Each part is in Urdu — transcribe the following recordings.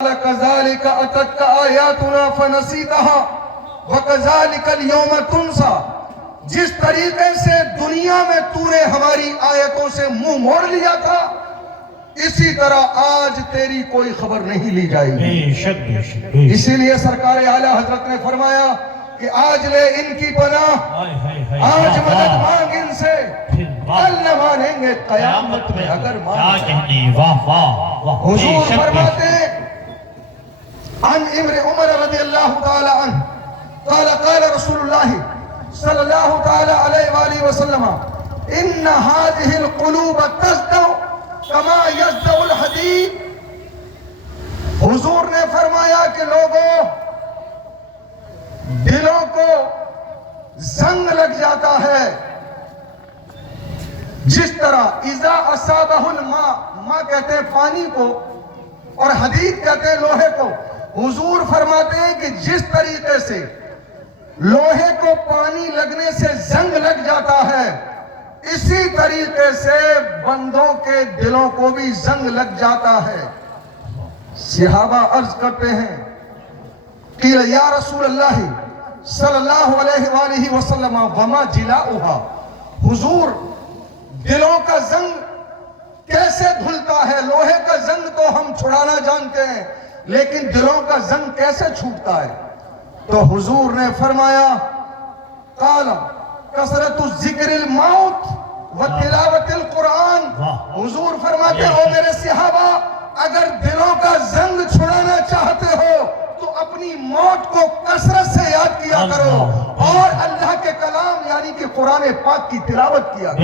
كذلك أتتك آياتنا فنسيتها وكذلك اليوم تنسى. جس طریقے سے دنیا میں تو نے ہماری آیتوں سے منہ موڑ لیا تھا، اسی طرح آج تیری کوئی خبر نہیں لی جائے گی. اسی لیے سرکار اعلیٰ حضرت نے فرمایا کہ آج لے ان کی پناہ، آج مدد مانگ ان سے، کل نہ مانیں گے قیامت میں اگر مانیں. حضور فرماتے عن ابن عمر رضی اللہ تعالی عنہ قال قال رسول اللہ صلی اللہ تعالی علیہ وآلہ وسلم ان هذه القلوب تزدو كما يزدو الحديد. حضور نے فرمایا کہ لوگوں، دلوں کو زنگ لگ جاتا ہے جس طرح اذا اصابہ الماء، ماء کہتے ہیں پانی کو اور حدید کہتے ہیں لوہے کو. حضور فرماتے ہیں کہ جس طریقے سے لوہے کو پانی لگنے سے زنگ لگ جاتا ہے، اسی طریقے سے بندوں کے دلوں کو بھی زنگ لگ جاتا ہے. صحابہ عرض کرتے ہیں قیل یا رسول اللہ صلی اللہ علیہ وآلہ وسلم وما جلاؤها. حضور، دلوں کا زنگ کیسے دھلتا ہے؟ لوہے کا زنگ تو ہم چھڑانا جانتے ہیں، لیکن دلوں کا زنگ کیسے چھوٹتا ہے؟ تو حضور نے فرمایا قال کثرت الذکر الموت و تلاوت القرآن. حضور فرماتے ہو میرے صحابہ، اگر دلوں کا زنگ چھڑانا چاہتے ہو تو اپنی موت کو کثرت سے یاد کیا کرو اور اللہ کے کلام یعنی کہ قرآن پاک کی تلاوت کیا کرو.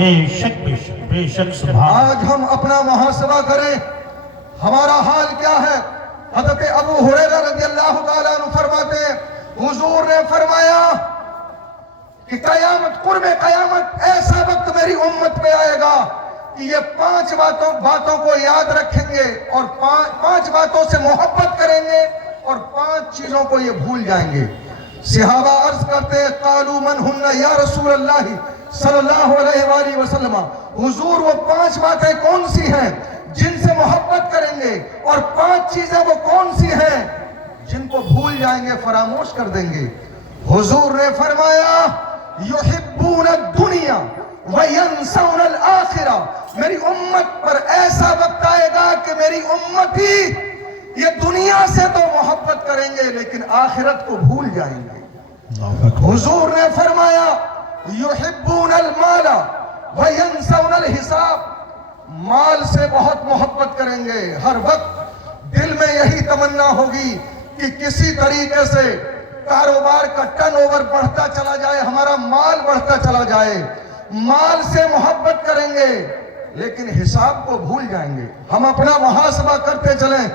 بے شک سبحان. آج ہم اپنا محاسبہ کریں، ہمارا حال کیا ہے؟ حضرت ابو ہریرہ رضی اللہ تعالیٰ عنہ فرماتے ہیں حضور نے فرمایا کہ قیامت، قرب قیامت ایسا وقت میری امت پہ آئے گا کہ یہ 5 باتوں کو یاد رکھیں گے اور 5 باتوں سے محبت کریں گے اور 5 چیزوں کو یہ بھول جائیں گے. صحابہ عرض کرتے ہیں قالوا من ہن یا رسول اللہ صلی اللہ علیہ وآلہ وسلم. حضور وہ 5 باتیں کون سی ہیں جن سے محبت کریں گے، اور 5 چیزیں وہ کون سی ہیں جن کو بھول جائیں گے، فراموش کر دیں گے؟ حضور نے فرمایا یحبون الدنیا وینسون الآخرہ. میری امت پر ایسا وقت آئے گا کہ میری امتی یہ دنیا سے تو محبت کریں گے لیکن آخرت کو بھول جائیں گے. حضور نے فرمایا یحبون المال وینسون الحساب. مال سے بہت محبت کریں گے، ہر وقت دل میں یہی تمنا ہوگی کہ کسی طریقے سے کاروبار کا ٹرن اوور بڑھتا چلا جائے، ہمارا مال بڑھتا چلا جائے. مال سے محبت کریں گے لیکن حساب کو بھول جائیں گے. ہم اپنا محاسبہ کرتے چلیں،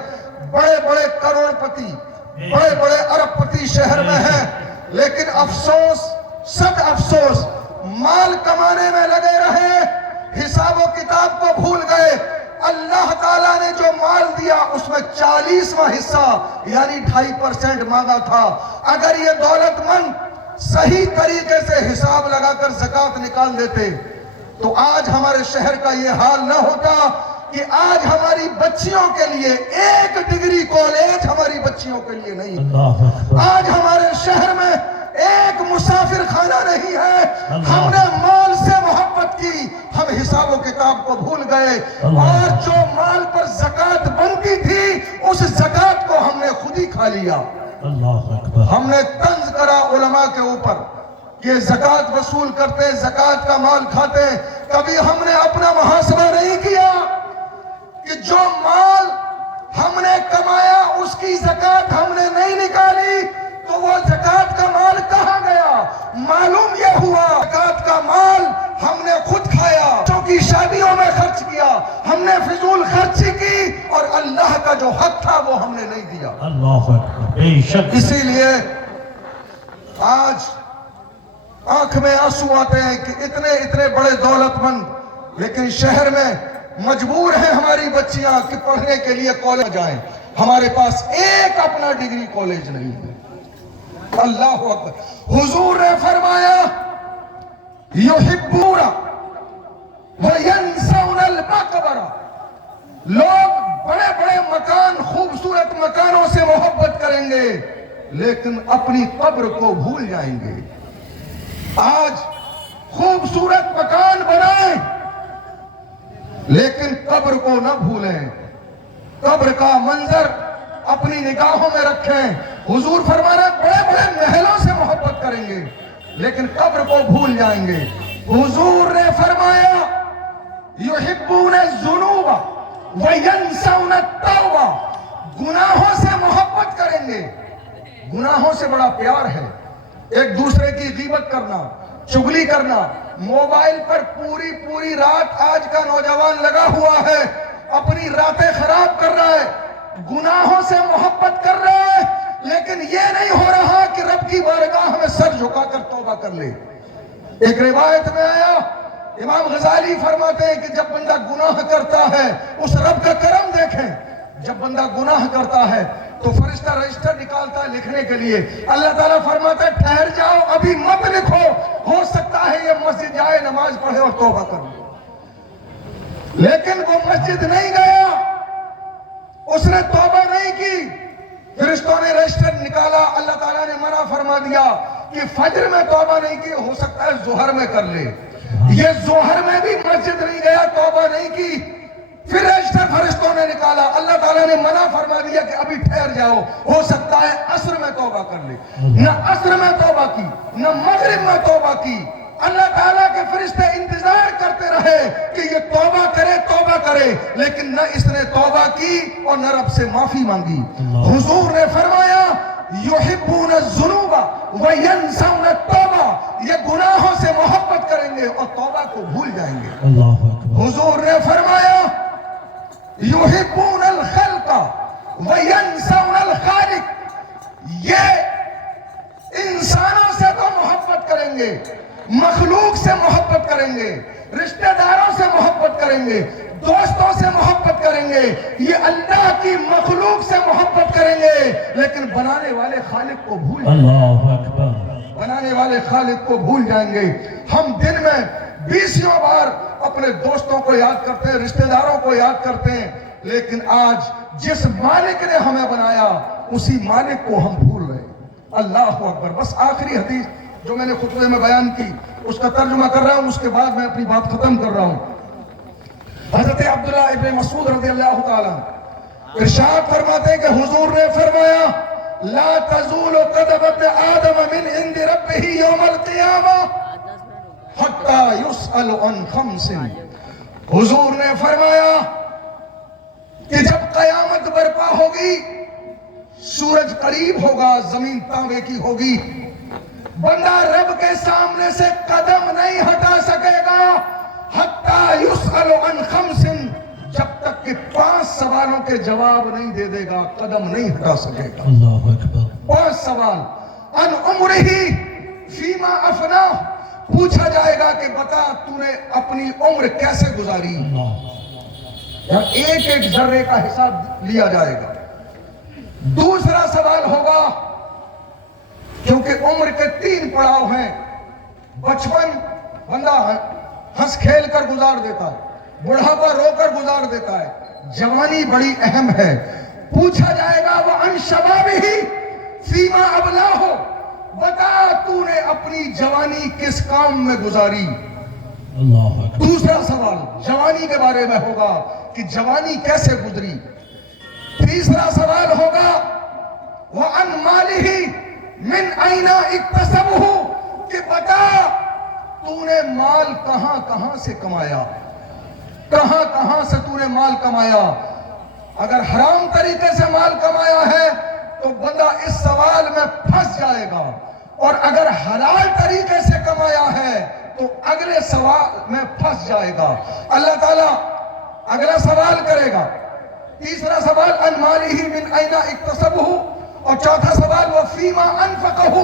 بڑے بڑے کروڑ پتی، بڑے بڑے ارب پتی شہر میں ہیں، لیکن افسوس، سخت افسوس، مال کمانے میں لگے رہے، حساب و کتاب کو بھول گئے. اللہ تعالیٰ نے جو مال دیا اس میں 40واں حصہ یعنی 2.5% مانگا تھا. اگر یہ دولت مند صحیح طریقے سے حساب لگا کر زکوٰۃ نکال دیتے تو آج ہمارے شہر کا یہ حال نہ ہوتا کہ آج ہماری بچیوں کے لیے 1 ڈگری کالج ہماری بچیوں کے لیے نہیں. آج ہمارے شہر میں 1 مسافر خانہ نہیں ہے. ہم نے مال سے محبت کی، ہم حساب و کتاب کو بھول گئے، اور جو مال پر زکوٰۃ بنتی تھی اس زکوٰۃ کو ہم نے خود ہی کھا لیا. ہم نے طنز کرا علماء کے اوپر کہ زکوٰۃ وصول کرتے، زکوٰۃ کا مال کھاتے. کبھی ہم نے اپنا محاسبہ نہیں کیا کہ جو مال ہم نے کمایا اس کی زکوٰۃ ہم نے نہیں نکالی تو وہ زکوٰۃ کا مال کہاں گیا؟ معلوم یہ ہوا زکوٰۃ کا مال ہم نے خود کھایا، چونکہ شادیوں میں خرچ کیا، ہم نے فضول خرچی کی اور اللہ کا جو حق تھا وہ ہم نے نہیں دیا. اسی لیے آج آنکھ میں آنسو آتے ہیں کہ اتنے بڑے دولت مند لیکن شہر میں مجبور ہیں ہماری بچیاں کہ پڑھنے کے لیے کالج جائیں. ہمارے پاس 1 اپنا ڈگری کالج نہیں ہے. اللہ اکبر. حضور نے فرمایا یحبون وینسون المقبرہ. لوگ بڑے بڑے مکان خوبصورت مکانوں سے محبت کریں گے لیکن اپنی قبر کو بھول جائیں گے۔ آج خوبصورت مکان بنائیں لیکن قبر کو نہ بھولیں، قبر کا منظر اپنی نگاہوں میں رکھیں۔ حضور فرما رہے ہیں بڑے بڑے محلوں سے محبت کریں گے لیکن قبر کو بھول جائیں گے۔ حضور نے فرمایا یحبون الذنوب وینسون التوبہ، گناہوں سے محبت کریں گے، گناہوں سے بڑا پیار ہے۔ ایک دوسرے کی غیبت کرنا، چغلی کرنا، موبائل پر پوری رات آج کا نوجوان لگا ہوا ہے، اپنی راتیں خراب کر رہا ہے، گناہوں سے محبت کر رہا ہے لیکن یہ نہیں ہو رہا کہ رب کی بارگاہ میں سر جھکا کر توبہ کر لے۔ ایک روایت میں آیا، امام غزالی فرماتے ہیں کہ جب بندہ گناہ کرتا ہے اس رب کا کرم دیکھیں، جب بندہ گناہ کرتا ہے تو فرشتہ رجسٹر نکالتا ہے لکھنے کے لیے، اللہ تعالیٰ فرماتا ہے ٹھہر جاؤ ابھی مت لکھو، ہو سکتا ہے یہ مسجد جائے نماز پڑھے اور توبہ کرے۔ لیکن وہ مسجد نہیں گیا، اس نے توبہ نہیں کی، فرشتوں نے رجسٹر نکالا، اللہ تعالیٰ نے منع فرما دیا کہ فجر میں توبہ نہیں کی، ہو سکتا ہے ظہر میں کر لے۔ یہ ظہر میں بھی مسجد نہیں گیا، توبہ نہیں کی، پھر رجسٹر فرشتوں نے نکالا، اللہ تعالیٰ نے منع فرما دیا کہ ابھی ٹھہر جاؤ، ہو سکتا ہے عصر میں توبہ کر لے۔ نہ عصر میں توبہ کی، نہ مغرب میں توبہ کی۔ اللہ تعالیٰ کے فرشتے انتظار کرتے رہے کہ یہ توبہ کرے لیکن نہ اس نے توبہ کی اور نہ رب سے معافی مانگی۔ حضور نے فرمایا یحبون الذنوب وینسون التوبہ، یہ گناہوں سے محبت کریں گے اور توبہ کو بھول جائیں گے۔ اللہ اکبر۔ حضور نے فرمایا یحبون الخلق وینسون الخالق، یہ انسانوں سے تو محبت کریں گے، مخلوق سے محبت کریں گے، رشتہ داروں سے محبت کریں گے، دوستوں سے محبت کریں گے، یہ اللہ کی مخلوق سے محبت کریں گے لیکن بنانے والے خالق کو بھول جائیں گے۔ اللہ اکبر۔ بنانے والے خالق کو بھول جائیں گے۔ ہم دن میں 20 بار اپنے دوستوں کو یاد کرتے ہیں، رشتہ داروں کو یاد کرتے ہیں، لیکن آج جس مالک نے ہمیں بنایا اسی مالک کو ہم بھول رہے ہیں۔ اللہ اکبر۔ بس آخری حدیث جو میں نے خطبے میں بیان کی اس کا ترجمہ کر رہا ہوں، اس کے بعد میں اپنی بات ختم کر رہا ہوں۔ حضرت عبداللہ ابن مسعود رضی اللہ تعالیٰ ارشاد فرماتے ہیں کہ حضور نے فرمایا لا تزول قدم ابن آدم من عند ربه یوم القیامہ حتی یسأل عن خمس۔ حضور نے فرمایا کہ جب قیامت برپا ہوگی، سورج قریب ہوگا، زمین تانبے کی ہوگی، بندہ رب کے سامنے سے قدم نہیں ہٹا سکے گا حتی یسأل عن خمس، جب تک کہ 5 سوالوں کے جواب نہیں دے دے گا قدم نہیں ہٹا سکے گا۔ اللہ اکبر۔ 5 سوال۔ ان عمرہ فیما افنا، پوچھا جائے گا کہ بتا تو نے اپنی عمر کیسے گزاری، ایک ایک ذرے کا حساب لیا جائے گا۔ دوسرا سوال ہوگا، کیونکہ عمر کے 3 پڑاؤ ہیں، بچپن بندہ ہنس کھیل کر گزار دیتا ہے، بڑھاپا رو کر گزار دیتا ہے، جوانی بڑی اہم ہے۔ پوچھا جائے گا وَعَنْ شَبَابِهِ فِيمَا أَبْلَاهُ، بتا تو نے اپنی جوانی کس کام میں گزاری۔ اللہ اکبر۔ دوسرا سوال جوانی کے بارے میں ہوگا کہ جوانی کیسے گزری۔ تیسرا سوال ہوگا وَعَنْ مَالِهِ مِنْ أَيْنَ اكْتَسَبَهُ، کہ بتا تو نے مال کہاں کہاں سے کمایا، کہاں کہاں سے تو نے مال کمایا۔ اگر حرام طریقے سے مال کمایا ہے تو بندہ اس سوال میں پھنس جائے گا، اور اگر حلال طریقے سے کمایا ہے تو اگلے سوال میں پھنس جائے گا۔ اللہ تعالیٰ اگلا سوال کرے گا۔ تیسرا سوال ان مالہ من این اکتسبہ، اور چوتھا سوال وفیما انفقہ،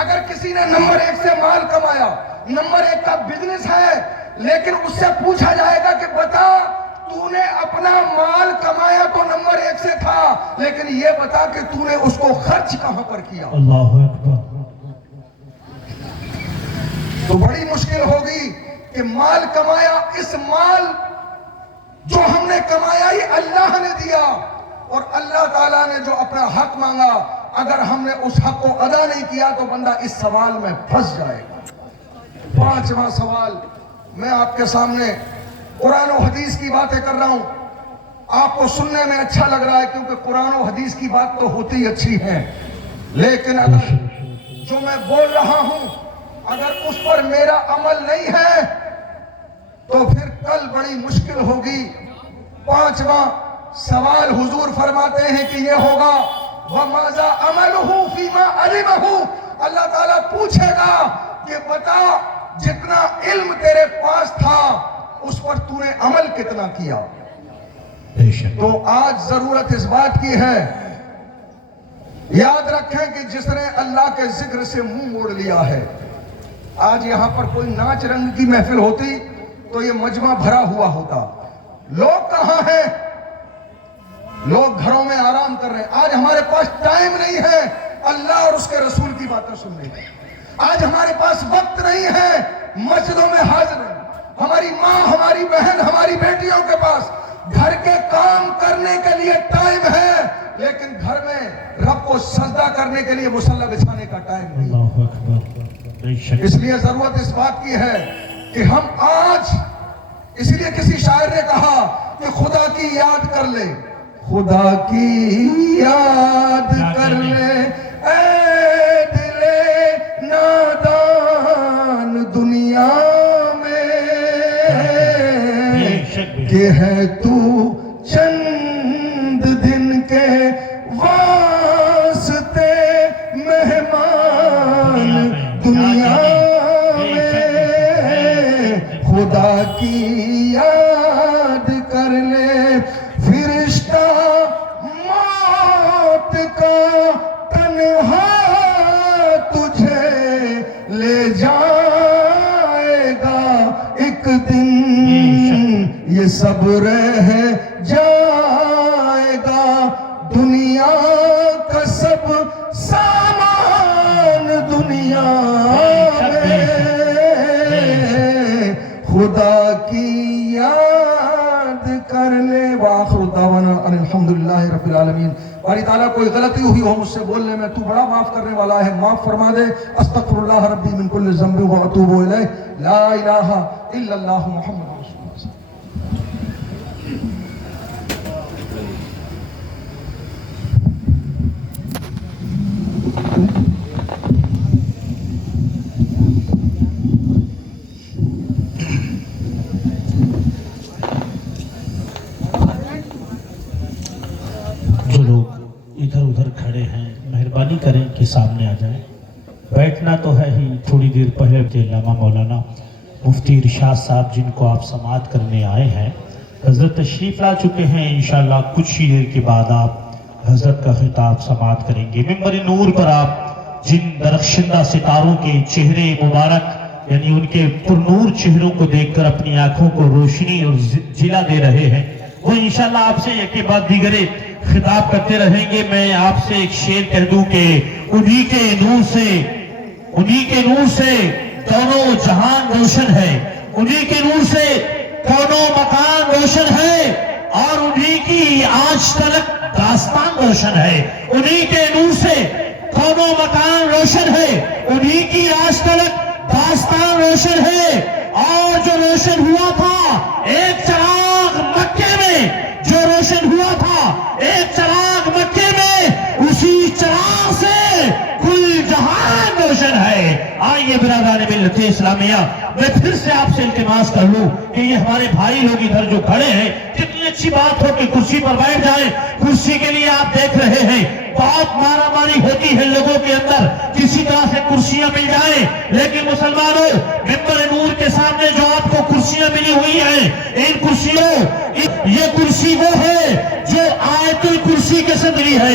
اگر کسی نے نمبر 1 سے مال کمایا، نمبر 1 کا بزنس ہے، لیکن اس سے پوچھا جائے گا کہ بتا تو نے اپنا مال کمایا تو نمبر 1 سے تھا، لیکن یہ بتا کہ تو نے اس کو خرچ کہاں پر کیا۔ اللہ اکبر۔ تو بڑی مشکل ہوگی کہ مال کمایا، اس مال جو ہم نے کمایا ہی اللہ نے دیا، اور اللہ تعالیٰ نے جو اپنا حق مانگا، اگر ہم نے اس حق کو ادا نہیں کیا تو بندہ اس سوال میں پھنس جائے گا۔ پانچواں سوال، میں آپ کے سامنے قرآن و حدیث کی باتیں کر رہا ہوں، آپ کو سننے میں اچھا لگ رہا ہے کیونکہ قرآن و حدیث کی بات تو ہوتی اچھی ہے، لیکن اگر جو میں بول رہا ہوں اگر اس پر میرا عمل نہیں ہے تو پھر کل بڑی مشکل ہوگی۔ پانچواں سوال حضور فرماتے ہیں کہ یہ ہوگا وَمَاذَا عَمَلُهُ فِي مَا عَلِمَهُ، اللہ تعالیٰ پوچھے گا کہ بتا جتنا علم تیرے پاس تھا اس پر تو نے عمل کتنا کیا۔ بے شک تو آج ضرورت اس بات کی ہے، یاد رکھیں کہ جس نے اللہ کے ذکر سے منہ موڑ لیا ہے، آج یہاں پر کوئی ناچ رنگ کی محفل ہوتی تو یہ مجمع بھرا ہوا ہوتا۔ لوگ کہاں ہیں؟ لوگ گھروں میں آرام کر رہے ہیں۔ آج ہمارے پاس ٹائم نہیں ہے اللہ اور اس کے رسول کی باتیں سننے کی، آج ہمارے پاس وقت نہیں ہے مسجدوں میں حاضر ہیں۔ ہماری ماں، ہماری بہن، ہماری بیٹیوں کے پاس گھر کے کام کرنے کے لیے ٹائم ہے، لیکن گھر میں رب کو سجدہ کرنے کے لیے مصلی بچھانے کا ٹائم نہیں۔ اللہ اکبر، بے شک اس لیے ضرورت اس بات کی ہے کہ ہم آج، اسی لیے کسی شاعر نے کہا کہ خدا کی یاد کر لے، خدا کی یاد کر لے اے دل نادان دنیا میں، کہ ہے تو چند دن کے واسطے مہمان دنیا میں، خدا کی یاد کر لے فرشتہ موت کا تنہا تجھے لے جائے گا ایک دن، یہ سب رہ جائے گا دنیا کا سب سامان دنیا میں، خدا کی یاد کر لے۔ وآخر دعوانا ان الحمدللہ رب العالمین۔ باری تعالیٰ کوئی غلطی ہوئی ہو مجھ سے بولنے میں، تو بڑا معاف کرنے والا ہے، معاف فرما دے۔ استغفر اللہ ربی من کل ذنب واتوب الیہ، لا الہ الا اللہ محمد رسول اللہ۔ جو لوگ ادھر ادھر کھڑے ہیں مہربانی کریں کہ سامنے آ جائیں، بیٹھنا تو ہے ہی۔ تھوڑی دیر پہلے علامہ مولانا مفتی ارشاد صاحب جن کو آپ سماعت کرنے آئے ہیں، حضرت تشریف لا چکے ہیں۔ انشاءاللہ کچھ ہی دیر کے بعد آپ حضرت کا خطاب سماعت کریں گے۔ ممبر نور پر آپ جن درخشندہ ستاروں کے چہرے مبارک یعنی ان کے پرنور چہروں کو دیکھ کر اپنی آنکھوں کو روشنی اور جلا دے رہے ہیں، وہ انشاءاللہ آپ سے ایک کے بعد دیگرے خطاب کرتے رہیں گے۔ میں آپ سے ایک شعر کہہ دوں کہ انہی کے نور سے دونوں جہان روشن ہے، انہی کے نور سے دونوں مکان روشن ہے، اور انہی کی آج تلک داستان روشن ہے۔ انہی کے نور سے دونوں مکان روشن ہے، انہی کی آج تلک داستان روشن ہے۔ اور جو روشن ہوا تھا ایک چراغ مکے میں، جو روشن ہوا تھا ایک چراغ مکے میں، اسی چراغ سے کل جہان روشن ہے۔ آئیے برادران ملت اسلامیہ، میں پھر سے آپ سے التماس کر لوں کہ یہ ہمارے بھائی لوگ ادھر جو کھڑے ہیں، کتنی اچھی بات ہو کہ کرسی پر بیٹھ جائیں۔ کرسی کے لیے آپ دیکھ رہے ہیں بہت مارا ماری ہوتی ہے لوگوں کے اندر، کسی طرح سے کرسیاں مل جائیں، لیکن مسلمانوں ممبر نور کے سامنے جو آپ کو کرسیاں ملی ہوئی ہیں، ان کرسیوں یہ کرسی وہ ہے جو آیت الکرسی کے سے ملی ہے۔